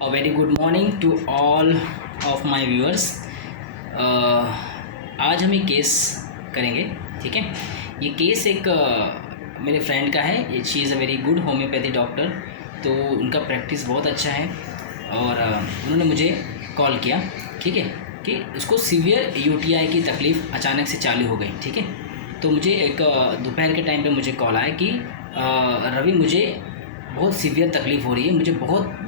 A very good morning to all of my viewers. आज हम एक केस करेंगे, ठीक है। ये केस एक मेरे फ्रेंड का है। She is a very good homeopathy doctor, तो उनका प्रैक्टिस बहुत अच्छा है और उन्होंने मुझे कॉल किया, ठीक है, कि उसको सीवियर यूटीआई की तकलीफ़ अचानक से चालू हो गई, ठीक है। तो मुझे एक दोपहर के टाइम पे मुझे कॉल आया कि रवि, मुझे बहुत सीवियर तकलीफ़ हो रही है, मुझे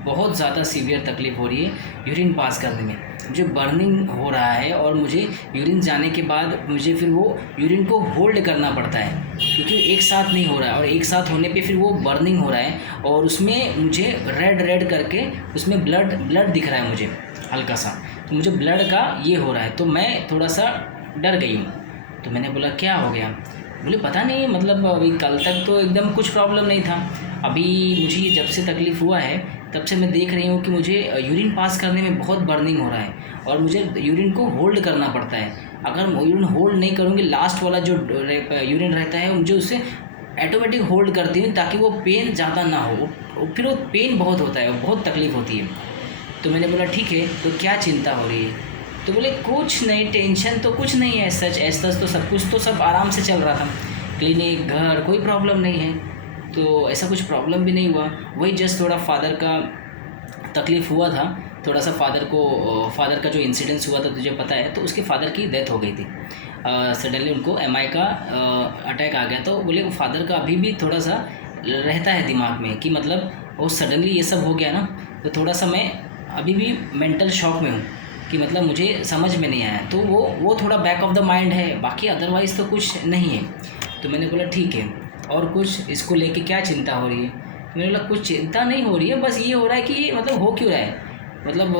बहुत ज़्यादा सीवियर तकलीफ़ हो रही है यूरिन पास करने में। मुझे बर्निंग हो रहा है और मुझे यूरिन जाने के बाद मुझे फिर वो यूरिन को होल्ड करना पड़ता है, क्योंकि एक साथ नहीं हो रहा है और एक साथ होने पे फिर वो बर्निंग हो रहा है और उसमें मुझे रेड करके उसमें ब्लड दिख रहा है मुझे हल्का सा। तो मुझे ब्लड का ये हो रहा है, तो मैं थोड़ा सा डर गई हूँ। तो मैंने बोला क्या हो गया? बोले पता नहीं, मतलब अभी कल तक तो एकदम कुछ प्रॉब्लम नहीं था, अभी मुझे ये जब से तकलीफ़ हुआ है तब से मैं देख रही हूँ कि मुझे यूरिन पास करने में बहुत बर्निंग हो रहा है और मुझे यूरिन को होल्ड करना पड़ता है। अगर मैं यूरिन होल्ड नहीं करूँगी, लास्ट वाला जो यूरिन रहता है मुझे उसे ऑटोमेटिक होल्ड करती हूँ ताकि वो पेन ज़्यादा ना हो, फिर वो पेन बहुत होता है, बहुत तकलीफ़ होती है। तो मैंने बोला ठीक है, तो क्या चिंता हो रही है? तो बोले कुछ नहीं, टेंशन तो कुछ नहीं है, सच तो सब कुछ तो सब आराम से चल रहा था, क्लिनिक घर कोई प्रॉब्लम नहीं है, तो ऐसा कुछ प्रॉब्लम भी नहीं हुआ। वही जस्ट थोड़ा फादर का तकलीफ़ हुआ था, थोड़ा सा फादर का जो इंसिडेंस हुआ था तुझे पता है, तो उसके फादर की डेथ हो गई थी। सडनली उनको एमआई का अटैक आ गया। तो बोले फादर का अभी भी थोड़ा सा रहता है दिमाग में कि मतलब वो सडनली ये सब हो गया ना, तो थोड़ा सा मैं अभी भी मेंटल शॉक में हूँ कि मतलब मुझे समझ में नहीं आया। तो वो थोड़ा बैक ऑफ द माइंड है, बाकी अदरवाइज़ तो कुछ नहीं है। तो मैंने बोला ठीक है, और कुछ इसको लेके क्या चिंता हो रही है? तो मैंने बोला कुछ चिंता नहीं हो रही है, बस ये हो रहा है कि मतलब हो क्यों रहा है, मतलब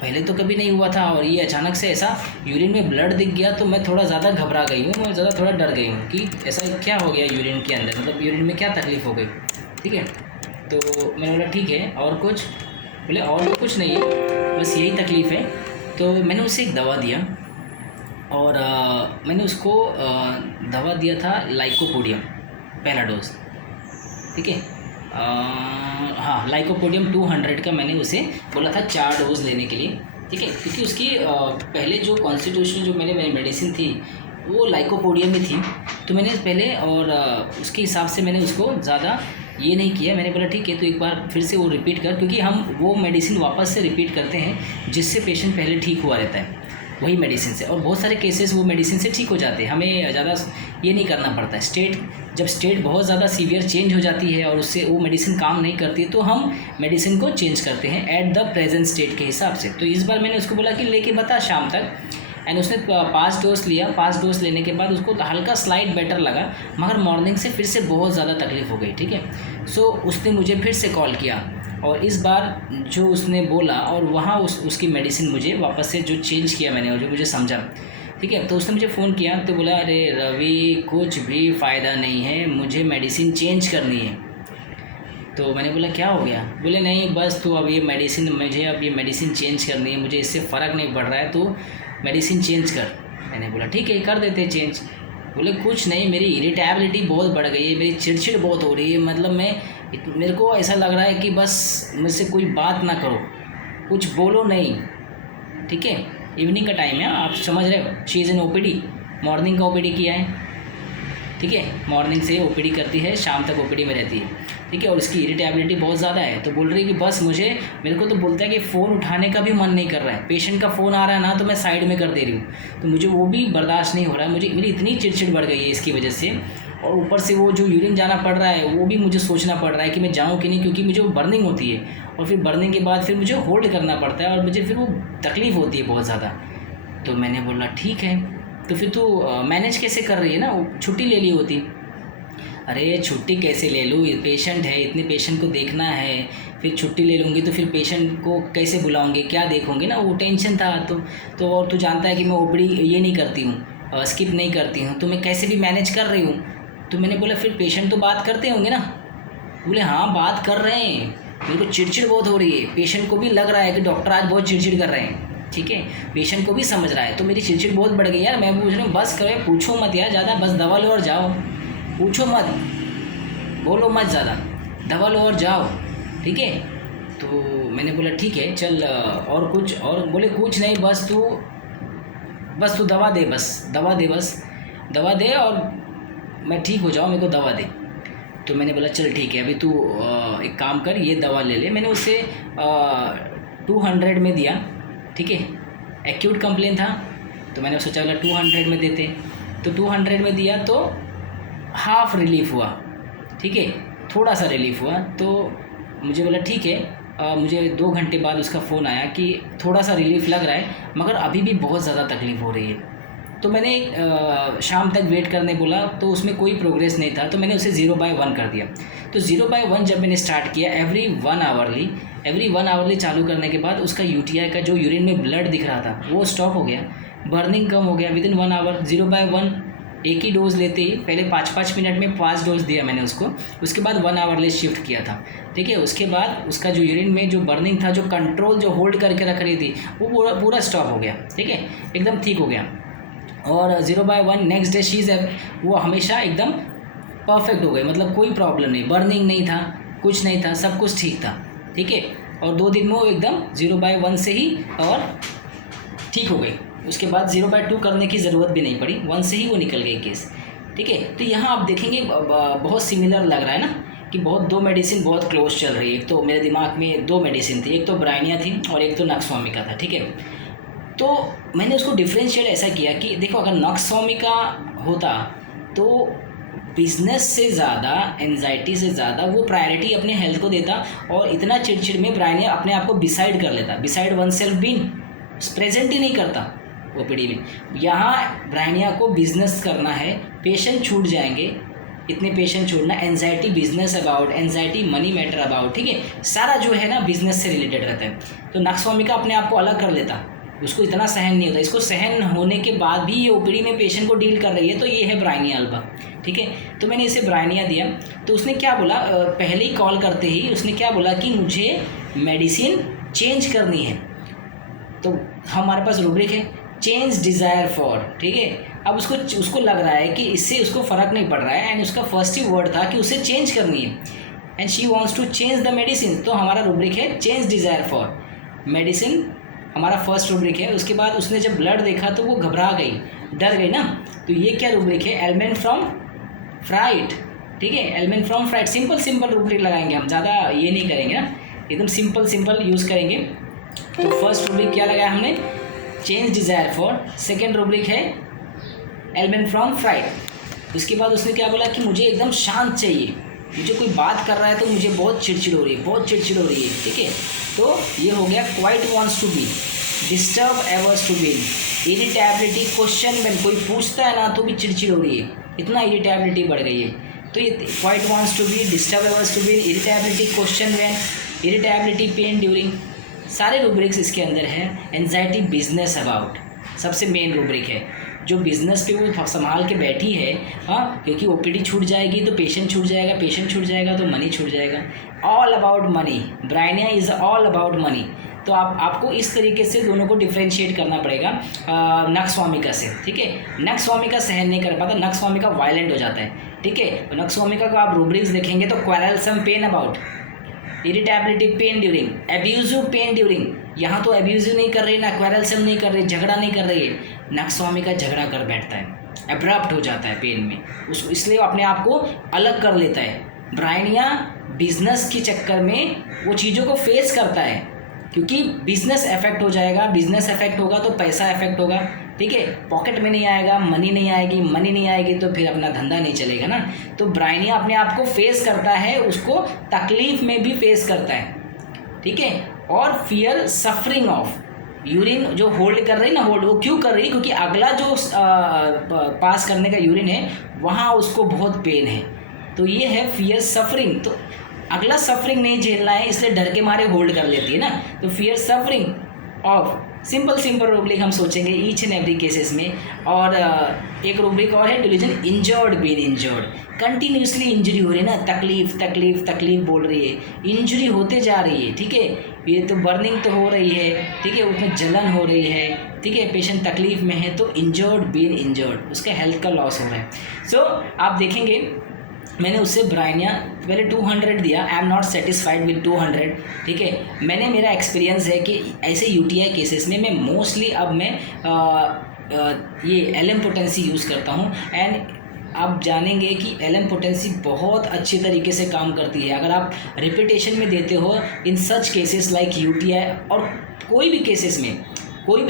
पहले तो कभी नहीं हुआ था और ये अचानक से ऐसा यूरिन में ब्लड दिख गया, तो मैं थोड़ा ज़्यादा घबरा गई हूँ, मैं ज़्यादा थोड़ा डर गई हूँ कि ऐसा क्या हो गया यूरिन के अंदर, मतलब यूरिन में क्या तकलीफ़ हो गई, ठीक है। तो मैंने बोला ठीक है, और कुछ? बोले और तो कुछ नहीं है, बस यही तकलीफ़ है। तो मैंने उसे एक दवा दिया और मैंने उसको दवा दिया था लाइकोपोडियम, पहला डोज, ठीक है। हाँ, लाइकोपोडियम 200 का मैंने उसे बोला था 4 डोज लेने के लिए, ठीक है, क्योंकि उसकी पहले जो कॉन्स्टिट्यूशन जो मेरी मेडिसिन थी वो लाइकोपोडियम में थी। तो मैंने पहले और उसके हिसाब से मैंने उसको ज़्यादा ये नहीं किया। मैंने बोला ठीक है, तो एक बार फिर से वो रिपीट कर, क्योंकि हम वो मेडिसिन वापस से रिपीट करते हैं जिससे पेशेंट पहले ठीक हुआ रहता है वही मेडिसिन से, और बहुत सारे केसेस वो मेडिसिन से ठीक हो जाते हैं, हमें ज़्यादा ये नहीं करना पड़ता है। जब स्टेट बहुत ज़्यादा सीवियर चेंज हो जाती है और उससे वो मेडिसिन काम नहीं करती है, तो हम मेडिसिन को चेंज करते हैं एट द प्रेजेंट स्टेट के हिसाब से। तो इस बार मैंने उसको बोला कि लेके बता शाम तक, एंड उसने 5 डोज लिया। 5 डोज लेने के बाद उसको हल्का स्लाइट बेटर लगा, मगर मॉर्निंग से फिर से बहुत ज़्यादा तकलीफ़ हो गई, ठीक है। सो उसने मुझे फिर से कॉल किया और इस बार जो उसने बोला और वहाँ उसकी मेडिसिन मुझे वापस से जो चेंज किया मैंने और जो मुझे समझा, ठीक है। तो उसने मुझे फ़ोन किया तो बोला अरे रवि, कुछ भी फ़ायदा नहीं है, मुझे मेडिसिन चेंज करनी है। तो मैंने बोला क्या हो गया? बोले नहीं बस तू अब ये मेडिसिन चेंज करनी है, मुझे इससे फ़र्क नहीं पड़ रहा है, तो मेडिसिन चेंज कर। मैंने बोला ठीक है, कर देते चेंज। बोले कुछ नहीं, मेरी इरिटेबिलिटी बहुत बढ़ गई है, मेरी चिड़चिड़ बहुत हो रही है, मतलब मेरे को ऐसा लग रहा है कि बस मुझसे कोई बात ना करो, कुछ बोलो नहीं, ठीक है। इवनिंग का टाइम है, आप समझ रहे हो, she is in OPD, morning का ओपीडी किया है, ठीक है, मॉर्निंग से ओपीडी करती है, शाम तक ओपीडी में रहती है, ठीक है। और उसकी इरिटेबिलिटी बहुत ज़्यादा है, तो बोल रही है कि बस मेरे को तो बोलता है कि फ़ोन उठाने का भी मन नहीं कर रहा है, पेशेंट का फ़ोन आ रहा है ना तो मैं साइड में कर दे रही हूँ, तो मुझे वो भी बर्दाश्त नहीं हो रहा है, मेरी इतनी चिड़चिड़ बढ़ गई है इसकी वजह से। और ऊपर से वो जो यूरिन जाना पड़ रहा है वो भी मुझे सोचना पड़ रहा है कि मैं जाऊँ कि नहीं, क्योंकि मुझे वो बर्निंग होती है और फिर बर्निंग के बाद फिर मुझे होल्ड करना पड़ता है और मुझे फिर वो तकलीफ़ होती है बहुत ज़्यादा। तो मैंने बोला ठीक है, तो फिर तू मैनेज कैसे कर रही है ना, छुट्टी ले ली होती। अरे छुट्टी कैसे ले लूँ, पेशेंट है, इतने पेशेंट को देखना है, फिर छुट्टी ले लूँगी तो फिर पेशेंट को कैसे बुलाऊँगी, क्या देखूँगी ना, वो टेंशन था। तो और तू जानता है कि मैं ओपीडी ये नहीं करती हूँ, स्किप नहीं करती हूँ, तो मैं कैसे भी मैनेज कर रही हूँ। तो मैंने बोला फिर पेशेंट तो बात करते होंगे ना? बोले हाँ बात कर रहे हैं, मेरे को चिड़चिड़ बहुत हो रही है, पेशेंट को भी लग रहा है कि डॉक्टर आज बहुत चिड़चिड़ कर रहे हैं, ठीक है, पेशेंट को भी समझ रहा है, तो मेरी चिड़चिड़ बहुत बढ़ गई यार। मैं पूछ रहा हूँ बस करो, पूछो मत यार ज़्यादा, बस दवा लो और जाओ, पूछो मत, बोलो मत ज़्यादा, दवा लो और जाओ, ठीक है। तो मैंने बोला ठीक है चल, और कुछ, और बोले कुछ नहीं, बस तू दवा दे, दवा दे और मैं ठीक हो जाऊँ, मेरे को दवा दे। तो मैंने बोला चल ठीक है, अभी तू एक काम कर, ये दवा ले ले। मैंने उसे 200 में दिया, ठीक है, एक्यूट कंप्लेन था तो मैंने सोचा 200 में देते, तो 200 में दिया तो हाफ रिलीफ हुआ, ठीक है, थोड़ा सा रिलीफ हुआ। तो मुझे बोला ठीक है, मुझे 2 घंटे बाद उसका फ़ोन आया कि थोड़ा सा रिलीफ लग रहा है मगर अभी भी बहुत ज़्यादा तकलीफ़ हो रही है। तो मैंने शाम तक वेट करने बोला, तो उसमें कोई प्रोग्रेस नहीं था, तो मैंने उसे 0/1 कर दिया। तो 0/1 जब मैंने स्टार्ट किया, एवरी वन आवरली चालू करने के बाद उसका यूटीआई का जो यूरिन में ब्लड दिख रहा था वो स्टॉप हो गया, बर्निंग कम हो गया विदिन 1 आवर। 0/1 एक ही डोज़ लेते ही, पहले 5-5 मिनट में 5 डोज दिया मैंने उसको, उसके बाद 1 आवरली शिफ्ट किया था, ठीक है। उसके बाद उसका जो यूरिन में जो बर्निंग था, जो कंट्रोल जो होल्ड करके रख रही थी, वो पूरा स्टॉप हो गया, ठीक है, एकदम ठीक हो गया। और 0/1 नेक्स्ट डे शीज़ वो हमेशा एकदम परफेक्ट हो गई, मतलब कोई प्रॉब्लम नहीं, बर्निंग नहीं था, कुछ नहीं था, सब कुछ ठीक था, ठीक है। और 2 दिन में वो एकदम 0/1 से ही और ठीक हो गई। उसके बाद 0/2 करने की ज़रूरत भी नहीं पड़ी, 1 से ही वो निकल गई केस, ठीक है। तो यहाँ आप देखेंगे बहुत सिमिलर लग रहा है ना कि दो मेडिसिन बहुत क्लोज चल रही है। एक तो मेरे दिमाग में 2 मेडिसिन थी, एक तो ब्राइनिया थी और एक तो नक्सवामिका था, ठीक है। तो मैंने उसको डिफ्रेंशिएट ऐसा किया कि देखो, अगर नक्सवामिका होता तो बिजनेस से ज़्यादा, एंजाइटी से ज़्यादा वो प्रायोरिटी अपने हेल्थ को देता, और इतना चिड़चिड़ में ब्राइनिया अपने आप को बिसाइड कर लेता, beside oneself been, present ही नहीं करता ओपीडी में। यहाँ ब्राइनिया को बिजनेस करना है, पेशेंट छूट जाएंगे, इतने पेशेंट छोड़ना, anxiety business about, anxiety money matter about, ठीक है, सारा जो है ना बिजनेस से रिलेटेड रहता है। तो नक्सवामिका अपने आप को अलग कर लेता, उसको इतना सहन नहीं होता। इसको सहन होने के बाद भी ये ओपीडी में पेशेंट को डील कर रही है, तो ये है ब्राइनिया अल्बा, ठीक है। तो मैंने इसे ब्राइनिया दिया, तो उसने क्या बोला, पहले ही कॉल करते ही उसने क्या बोला कि मुझे मेडिसिन चेंज करनी है। तो हमारे पास रूब्रिक है, चेंज डिज़ायर फॉर, ठीक है। अब उसको लग रहा है कि इससे उसको फ़र्क नहीं पड़ रहा है, एंड उसका फर्स्ट ही वर्ड था कि उसे चेंज करनी है, and she wants to change the medicine. तो हमारा रूब्रिक है चेंज डिज़ायर फॉर मेडिसिन, हमारा फर्स्ट रूब्रिक है। उसके बाद उसने जब ब्लड देखा तो वो घबरा गई, डर गई ना, तो ये क्या रूब्रिक है, एलिमेंट फ्रॉम फ्राइट, ठीक है, element from fright. Simple rubric लगाएंगे हम, ज़्यादा ये नहीं करेंगे ना, एकदम सिंपल यूज़ करेंगे। तो फर्स्ट रूब्रिक क्या लगाया हमने, change desire for. Second rubric है एलिमेंट फ्रॉम फ्राइट। उसके बाद उसने क्या बोला कि मुझे एकदम शांत चाहिए, मुझे कोई बात कर रहा है तो मुझे बहुत चिड़चिड़ हो रही है, ठीक है। तो ये हो गया quiet wants to be, disturb averse to be, irritability, question when कोई पूछता है ना तो भी चिड़चिड़ हो रही है, इतना इरिटेबिलिटी बढ़ गई है। तो ये quiet wants to be, disturb averse to be, irritability, question when, irritability, pain during, सारे रूब्रिक्स इसके अंदर हैं। एंजाइटी बिजनेस अबाउट सबसे मेन रूब्रिक है, जो बिज़नेस पे वो संभाल के बैठी है, हाँ, क्योंकि ओपीडी छूट जाएगी तो पेशेंट छूट जाएगा, तो मनी छूट जाएगा। All about money, Bryonia is all about money. तो आपको इस तरीके से दोनों को डिफ्रेंशिएट करना पड़ेगा नक्सवामिका से, ठीक है। नक्सवामिका सहन नहीं कर पाता, नक्सवामिका वायलेंट हो जाता है, ठीक है। नक्सवामिका को आप रूब्रिक्स देखेंगे तो quarrelsome, pain about, irritability, pain during, abusive, pain during. यहाँ तो एब्यूजिव नहीं कर रही ना, क्वेरलसम नहीं कर रही, झगड़ा नहीं कर रही है। नक्सवामिका झगड़ा कर बैठता है, एब्रप्ट हो जाता है पेन में, उसको इसलिए अपने आप को अलग कर लेता है। ब्राइनिया बिजनेस के चक्कर में वो चीज़ों को फेस करता है, क्योंकि बिजनेस अफेक्ट हो जाएगा, बिजनेस अफेक्ट होगा तो पैसा अफेक्ट होगा, ठीक है, पॉकेट में नहीं आएगा, मनी नहीं आएगी तो फिर अपना धंधा नहीं चलेगा ना। तो ब्राइनिया अपने आप को फेस करता है, उसको तकलीफ में भी फेस करता है, ठीक है। और फियर सफरिंग ऑफ, यूरिन जो होल्ड कर रही ना, होल्ड वो क्यों कर रही, क्योंकि अगला जो पास करने का यूरिन है वहाँ उसको बहुत पेन है, तो ये है फियर सफरिंग। तो अगला सफरिंग नहीं झेलना है, इसलिए डर के मारे होल्ड कर लेती है ना। तो fear suffering of, simple rubric हम सोचेंगे ईच एंड एवरी केसेस में। और एक रूब्रिक और है delusion, injured, been injured, continuously injury हो रही है ना, तकलीफ बोल रही है, इंजरी होते जा रही है, ठीक है। ये तो बर्निंग तो हो रही है, ठीक है, उसमें जलन हो रही है, ठीक है, पेशेंट तकलीफ में है, तो इंजर्ड, बीन इंजर्ड, उसके हेल्थ का लॉस हो रहा है। सो आप देखेंगे मैंने उससे ब्राइनिया पहले 200 दिया। I am not satisfied with 200, ठीक है। मैंने, मेरा एक्सपीरियंस है कि ऐसे यूटीआई केसेस में मैं मोस्टली अब मैं ये एलएम पोटेंसी यूज़ करता हूँ। एंड आप जानेंगे कि एलएम पोटेंसी बहुत अच्छी तरीके से काम करती है अगर आप रिपीटेशन में देते हो इन सच केसेस लाइक यूटीआई। और कोई भी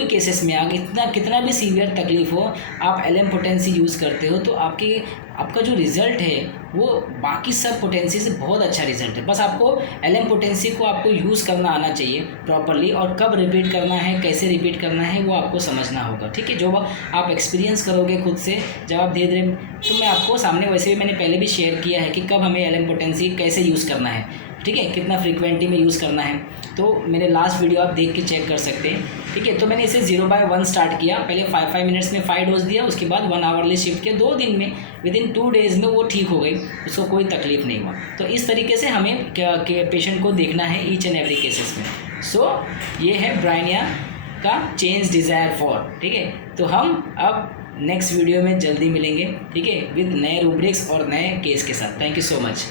केसेस में आगे इतना कितना भी सीवियर तकलीफ हो, आप एलएम पोटेंसी यूज़ करते हो तो आपका जो रिज़ल्ट है वो बाकी सब पोटेंसी से बहुत अच्छा रिजल्ट है। बस आपको एलएम पोटेंसी को आपको यूज़ करना आना चाहिए प्रॉपरली, और कब रिपीट करना है, कैसे रिपीट करना है, वो आपको समझना होगा, ठीक है। जो आप एक्सपीरियंस करोगे खुद से, जब आप धीरे धीरे, तो मैं आपको सामने वैसे भी मैंने पहले भी शेयर किया है कि कब हमें एलएम पोटेंसी कैसे यूज़ करना है, ठीक है, कितना फ्रीक्वेंटली में यूज़ करना है। तो मेरे लास्ट वीडियो आप देख के चेक कर सकते हैं, ठीक है। तो मैंने इसे 0/1 स्टार्ट किया, पहले 5 मिनट्स में 5 डोज दिया, उसके बाद 1 आवरली शिफ्ट किया। 2 दिन में, विदिन 2 डेज़ में वो ठीक हो गई, उसको कोई तकलीफ नहीं हुआ। तो इस तरीके से हमें पेशेंट को देखना है ईच एंड एवरी केसेस में। सो ये है ब्राइनिया का चेंज डिज़ायर फॉर, ठीक है। तो हम अब नेक्स्ट वीडियो में जल्दी मिलेंगे, ठीक है, विद नए रूब्रिक्स और नए केस के साथ। Thank you so much.